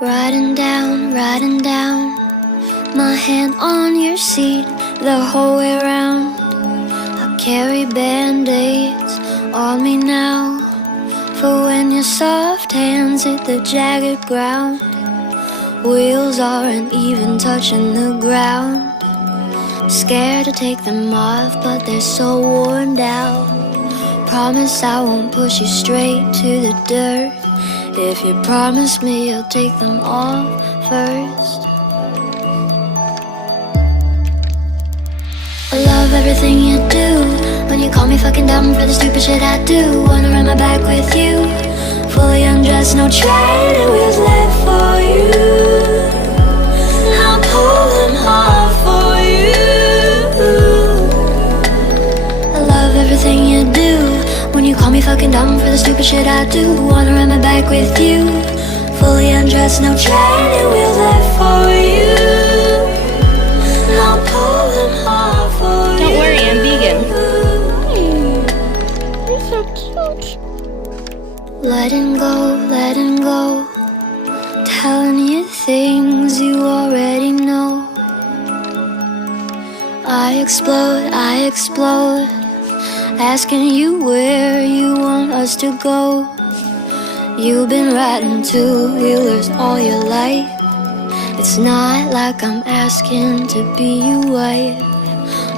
Riding down, my hand on your seat the whole way round. I carry band-aids on me now, for when your soft hands hit the jagged ground. Wheels aren't even touching the ground. Scared to take them off, but they're so worn out. Promise I won't push you straight to the dirt. If you promise me you'll take them off first. I love everything you do. When you call me fucking dumb for the stupid shit I do. Wanna run my back with you, fully undressed, no training wheels left for you. I'll pull them off for you. I love everything you do. When you call me fucking dumb for the stupid shit I do. Wanna run my back with you, fully undressed, no training wheels left for you. I'll pull them off for you. Don't worry, I'm vegan. You're so cute. Letting go, telling you things you already know. I explode, asking you where you want us to go. You've been riding two-wheelers all your life. It's not like I'm asking to be your wife.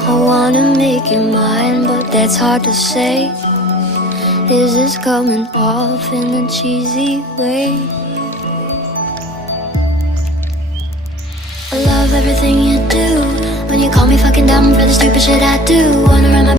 I wanna make you mine, but that's hard to say. Is this coming off in a cheesy way? I love everything you do. When you call me fucking dumb for the stupid shit I do. Wanna run my